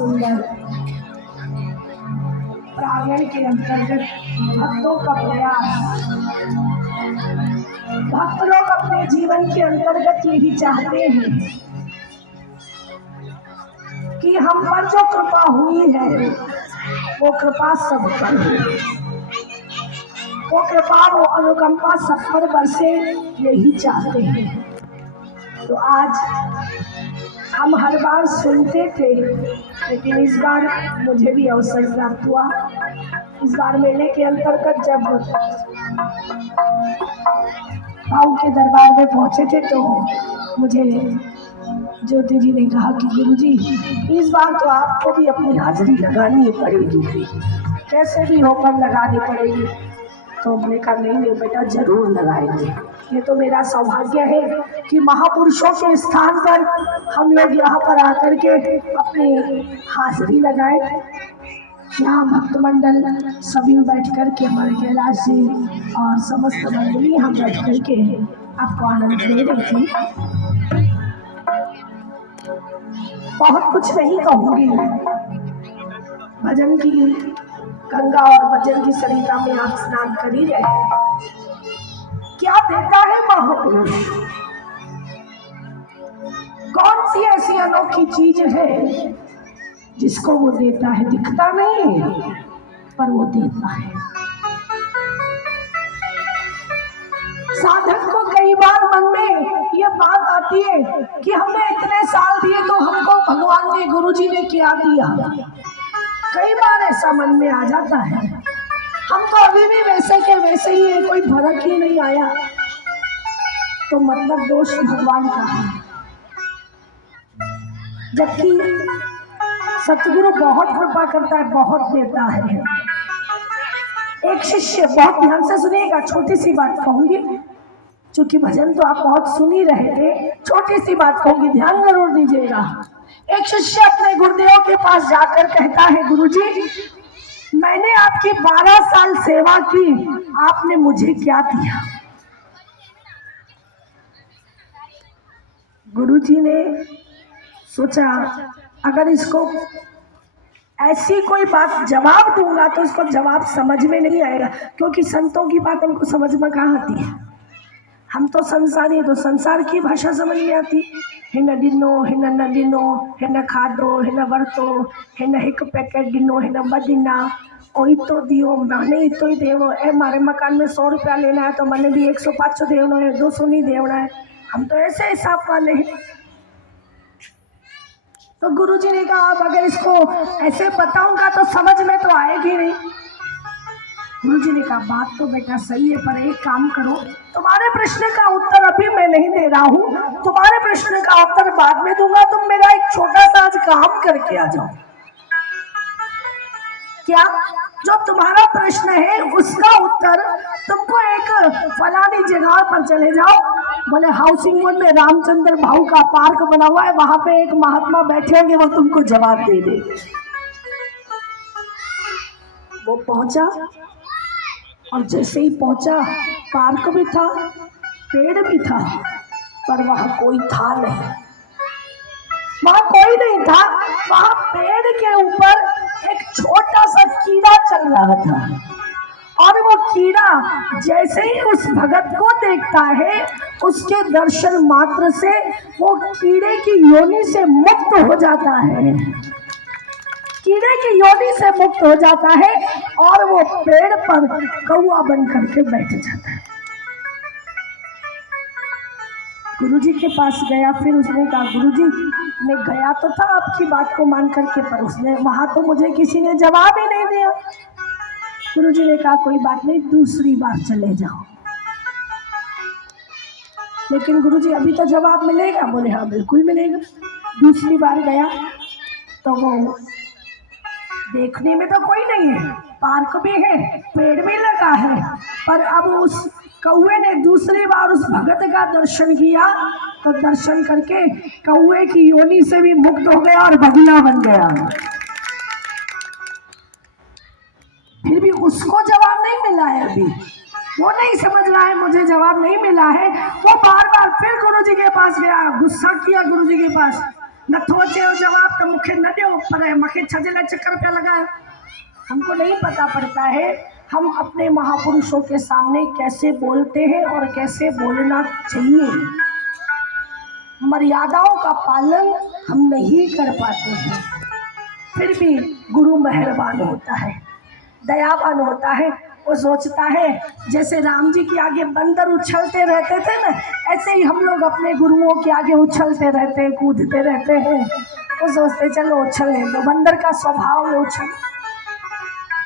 सुंदर प्रांगण के अंतर्गत भक्तों का प्रयास, भक्त लोग अपने जीवन के अंतर्गत यही चाहते हैं कि हम पर जो कृपा हुई है वो कृपा सब पर हो, वो कृपा वो अनुकंपा सब पर बरसे, यही चाहते हैं। तो आज हम हर बार सुनते थे, लेकिन इस बार मुझे भी अवसर प्राप्त हुआ। इस बार मेले के अंतर्गत जब भाऊ के दरबार में पहुंचे थे तो मुझे ज्योति जी ने कहा कि गुरुजी इस बार तो आपको भी अपनी हाजिरी लगानी पड़ेगी, कैसे भी होकर लगानी पड़ेगी। तो हमने कहा नहीं बेटा जरूर लगाएंगे, ये तो मेरा सौभाग्य है कि महापुरुषों के स्थान पर हम लोग यहाँ पर आकर के अपनी हाजिरी लगाए। यहाँ भक्त मंडल सभी बैठ कर के, हमारे कैलाश जी और समस्त मंडली हम बैठ कर के आपको आनंद दे रही थी। बहुत कुछ नहीं कहूँगी, भजन की गंगा और भजन की सरिता में आप स्नान कर ही रहे। क्या देता है महापुरुष, कौन सी ऐसी अनोखी चीज है जिसको वो देता है, दिखता नहीं पर वो देता है। साधक को कई बार मन में ये बात आती है कि हमने इतने साल दिए तो हमको भगवान ने, गुरु जी ने क्या दिया। कई बार ऐसा मन में आ जाता है, हम तो अभी भी वैसे के वैसे ही है, कोई फर्क ही नहीं आया। तो मतलब दोष भगवान का है, जबकि सतगुरु बहुत कृपा करता है, बहुत देता है। एक शिष्य, बहुत ध्यान से सुनिएगा, छोटी सी बात कहूंगी, क्योंकि भजन तो आप बहुत सुन ही रहे थे, छोटी सी बात कहूंगी, ध्यान जरूर दीजिएगा। एक शिष्य अपने गुरुदेव के पास जाकर कहता है, गुरुजी मैंने आपकी 12 साल सेवा की, आपने मुझे क्या दिया। गुरुजी ने सोचा अगर इसको ऐसी कोई बात जवाब दूंगा तो इसको जवाब समझ में नहीं आएगा, क्योंकि संतों की बात हमको समझ में कहाँ आती है। हम तो संसारी है, तो संसार की भाषा समझ में आती। हिन ॾिनो, हिन न ॾिनो, हिन खाधो, हिन वरितो, हिन हिकु पैकेट ॾिनो, हिन ॿ ॾिना, ओही तो दियो, मैंने तो ही देवो है। हमारे मकान में 100 रुपया लेना है तो मैंने भी 105 देना है, 200 नहीं देना है। हम तो ऐसे हिसाब वाले हैं। तो गुरुजी ने कहा अब अगर इसको ऐसे बताऊंगा तो समझ में तो आएगी नहीं। गुरुजी ने कहा बात तो बेटा सही है, पर एक काम करो, तुम्हारे प्रश्न का उत्तर अभी मैं नहीं दे रहा हूँ, तुम्हारे प्रश्न का उत्तर बाद में दूंगा। तुम मेरा एक छोटा सा आज काम करके आ जाओ। क्या? जो तुम्हारा प्रश्न है उसका उत्तर तुमको एक फलानी जगह पर चले जाओ, बोले हाउसिंग बोर्ड में रामचंद्र भाऊ का पार्क बना हुआ है, वहां पे एक महात्मा बैठे होंगे, वो तुमको जवाब दे दे। वो पहुंचा और जैसे ही पहुंचा, पार्क भी था, पेड़ भी था, पर वहां कोई था नहीं। वहां कोई नहीं था। वहां पेड़ के ऊपर एक छोटा सा कीड़ा चल रहा था, और वो कीड़ा जैसे ही उस भगत को देखता है, उसके दर्शन मात्र से वो कीड़े की योनि से मुक्त हो जाता है, कीड़े की योनि से मुक्त हो जाता है, और वो पेड़ पर कौआ बन करके बैठ जाता है। गुरुजी के पास गया, फिर उसने कहा गुरुजी मैं गया तो था आपकी बात को मान करके, पर उसने वहां तो मुझे किसी ने जवाब ही नहीं दिया। गुरुजी ने कहा कोई बात नहीं, दूसरी बार चले जाओ। लेकिन गुरुजी अभी तो जवाब मिलेगा। बोले हाँ बिल्कुल मिलेगा। दूसरी बार गया तो वो देखने में तो कोई नहीं है, पार्क भी है, पेड़ भी लगा है, पर अब उस कौए ने दूसरी बार उस भगत का दर्शन किया, तो दर्शन करके कौए की योनि से भी मुक्त हो गया और बगुला बन गया। फिर भी उसको जवाब नहीं मिला है, अभी वो नहीं समझ रहा है, मुझे जवाब नहीं मिला है। वो बार बार फिर गुरुजी के पास गया, गुस्सा किया गुरुजी के पास, नथो चयो जवाब तो मुखे न दो, पर मखे छजे ला चक्कर पे लगाए। हमको नहीं पता पड़ता है हम अपने महापुरुषों के सामने कैसे बोलते हैं और कैसे बोलना चाहिए। मर्यादाओं का पालन हम नहीं कर पाते हैं। फिर भी गुरु मेहरबान होता है, दयावान होता है। वो सोचता है जैसे राम जी के आगे बंदर उछलते रहते थे ना, ऐसे ही हम लोग अपने गुरुओं के आगे उछलते रहते हैं, कूदते रहते हैं। वो सोचते चलो उछलने दो, बंदर का स्वभाव है उछल।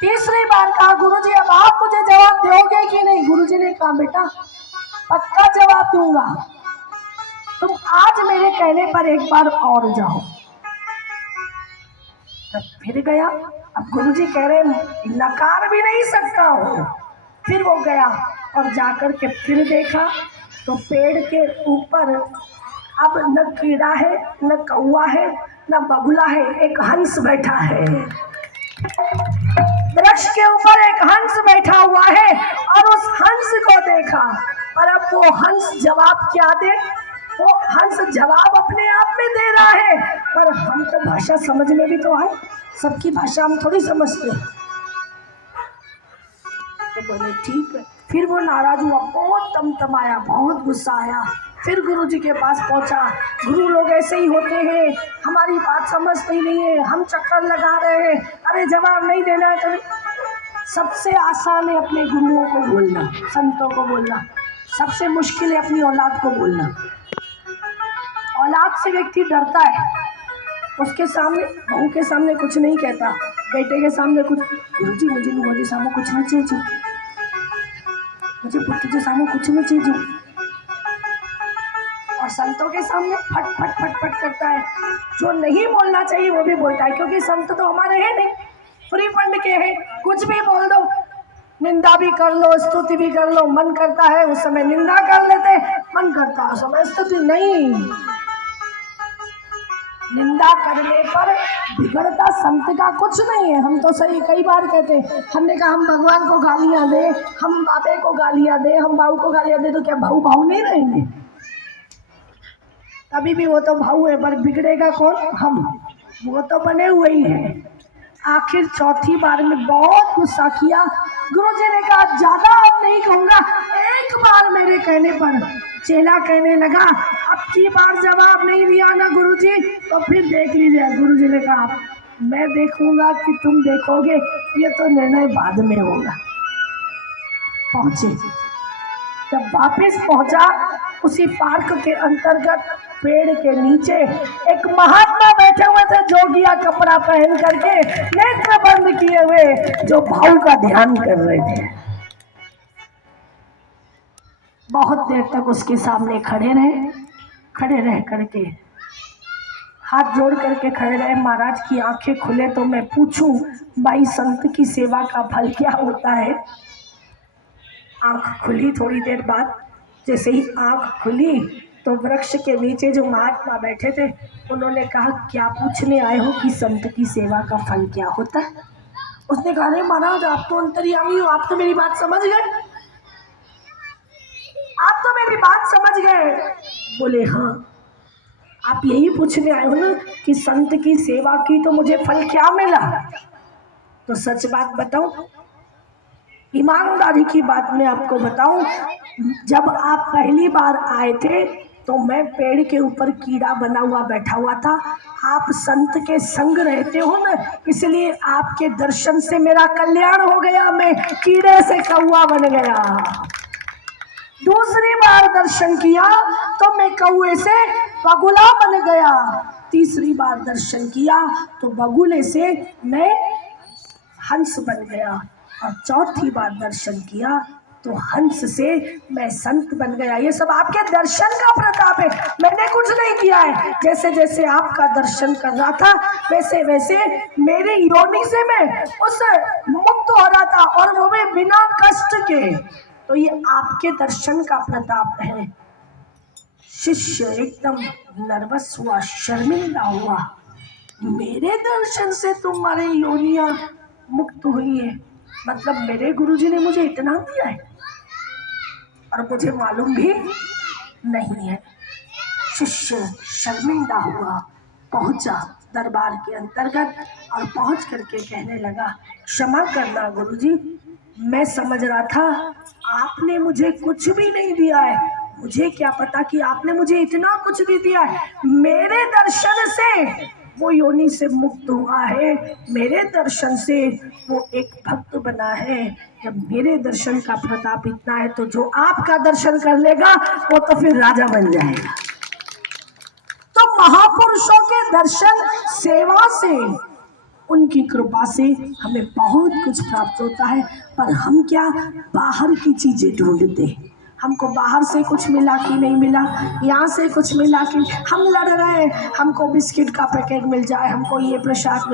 तीसरी बार कहा गुरुजी अब आप मुझे जवाब दोगे कि नहीं? गुरुजी ने कहा बेटा पक्का जवाब दूंगा, तुम आज मेरे कहने पर एक बार और जाओ। तब फिर गया। अब गुरुजी कह रहे नकार भी नहीं सकता हो। फिर वो गया और जाकर के फिर देखा तो पेड़ के ऊपर अब न कीड़ा है, न कौवा है, न बगुला है, एक हंस बैठा है। वृक्ष के ऊपर एक हंस बैठा हुआ है और उस हंस को देखा। पर अब वो हंस जवाब क्या दे? वो हंस जवाब अपने आप में दे रहा है, पर हमको भाषा समझ में भी तो आए, सबकी भाषा हम थोड़ी समझते हैं। तो बोले ठीक है। फिर वो नाराज हुआ, बहुत तमतमाया, बहुत गुस्सा आया। फिर गुरु जी के पास पहुंचा। गुरु लोग ऐसे ही होते हैं, हमारी बात समझते ही नहीं है, हम चक्कर लगा रहे हैं, अरे जवाब नहीं देना है कभी। सबसे आसान है अपने गुरुओं को बोलना, संतों को बोलना। सबसे मुश्किल है अपनी औलाद को बोलना। औलाद से व्यक्ति डरता है, उसके सामने, बहू के सामने कुछ नहीं कहता, बेटे के सामने कुछ, गुरुजी मुझे सामने कुछ नहीं चाहिए, मुझे पुत्र के सामने कुछ नहीं चाहिए। और संतों के सामने फट फट फट फट करता है, जो नहीं बोलना चाहिए वो भी बोलता है, क्योंकि संत तो हमारे हैं नहीं, फ्री फंड के हैं, कुछ भी बोल दो, निंदा भी कर लो, स्तुति भी कर लो। मन करता है उस समय निंदा कर लेते, मन करता है उस समय स्तुति। नहीं, निंदा करने पर बिगड़ता संत का कुछ नहीं है। हम तो सही कई बार कहते हैं, हमने कहा हम भगवान को गालियां दे, हम बाबे को गालियां दे, हम भाऊ को गालियां दे, तो क्या भाऊ भाऊ नहीं रहेंगे? अभी भी वो तो भाऊ है, पर बिगड़ेगा कौन? हम, वो तो बने हुए ही हैं। आखिर चौथी बार में बहुत गुस्सा किया। गुरुजी ने कहा ज्यादा अब नहीं कहूंगा, एक बार मेरे कहने पर। चेला कहने लगा अब की बार जवाब नहीं दिया ना गुरुजी तो फिर देख लीजिए। गुरुजी ने कहा मैं देखूंगा कि तुम देखोगे, ये तो निर्णय बाद में होगा। पहुंचे, जब वापस पहुंचा उसी पार्क के अंतर्गत पेड़ के नीचे एक महात्मा बैठे हुए थे, जोगिया कपड़ा पहन करके, नेत्र बंद किए हुए, जो भाव का ध्यान कर रहे थे। बहुत देर तक उसके सामने खड़े रह करके हाथ जोड़ करके खड़े रहे। महाराज की आंखें खुले तो मैं पूछूं भाई संत की सेवा का फल क्या होता है? आंख खुली थोड़ी देर बाद, जैसे ही आंख खुली तो वृक्ष के नीचे जो महात्मा बैठे थे उन्होंने कहा क्या पूछने आए हो कि संत की सेवा का फल क्या होता है? उसने कहा अरे महाराज आप तो अंतर्यामी हो, आप तो मेरी बात समझ गए, आप तो मेरी बात समझ गए। बोले हाँ, आप यही पूछने आए हो ना कि संत की सेवा की तो मुझे फल क्या मिला? तो सच बात बताऊं, ईमानदारी की बात मैं आपको बताऊं, जब आप पहली बार आए थे तो मैं पेड़ के ऊपर कीड़ा बना हुआ बैठा हुआ था। आप संत के संग रहते हो ना, इसलिए आपके दर्शन से मेरा कल्याण हो गया, मैं कीड़े से कौवा बन गया। दूसरी बार दर्शन किया तो मैं कौवे से बगुला बन गया। तीसरी बार दर्शन किया तो बगुले से मैं हंस बन गया। और चौथी बार दर्शन किया तो हंस से मैं संत बन गया। ये सब आपके दर्शन का प्रताप है, मैंने कुछ नहीं किया है। जैसे जैसे आपका दर्शन कर रहा था वैसे वैसे मेरी योनि से मैं उस मुक्त हो रहा था, और वो भी बिना कष्ट के। तो ये आपके दर्शन का प्रताप है। शिष्य एकदम नर्वस हुआ, शर्मिंदा हुआ, मेरे दर्शन से तुम्हारी योनियां मुक्त हुई है, मतलब मेरे गुरुजी ने मुझे इतना दिया है और मुझे मालूम भी नहीं है। शिष्य शर्मिंदा हुआ, पहुंचा दरबार के अंतर्गत और पहुंच करके कहने लगा, क्षमा करना गुरुजी, मैं समझ रहा था आपने मुझे कुछ भी नहीं दिया है, मुझे क्या पता कि आपने मुझे इतना कुछ भी दिया है। मेरे दर्शन से वो योनि से मुक्त हुआ है, मेरे दर्शन से वो एक भक्त बना है। जब मेरे दर्शन का प्रताप इतना है तो जो आपका दर्शन कर लेगा वो तो फिर राजा बन जाएगा। तो महापुरुषों के दर्शन सेवा से, उनकी कृपा से हमें बहुत कुछ प्राप्त होता है। पर हम क्या बाहर की चीजें ढूंढते हैं, हमको बाहर से कुछ मिला कि नहीं मिला, यहाँ से कुछ मिला कि हम लड़ रहे हैं, हमको बिस्किट का पैकेट मिल जाए, हमको ये प्रसाद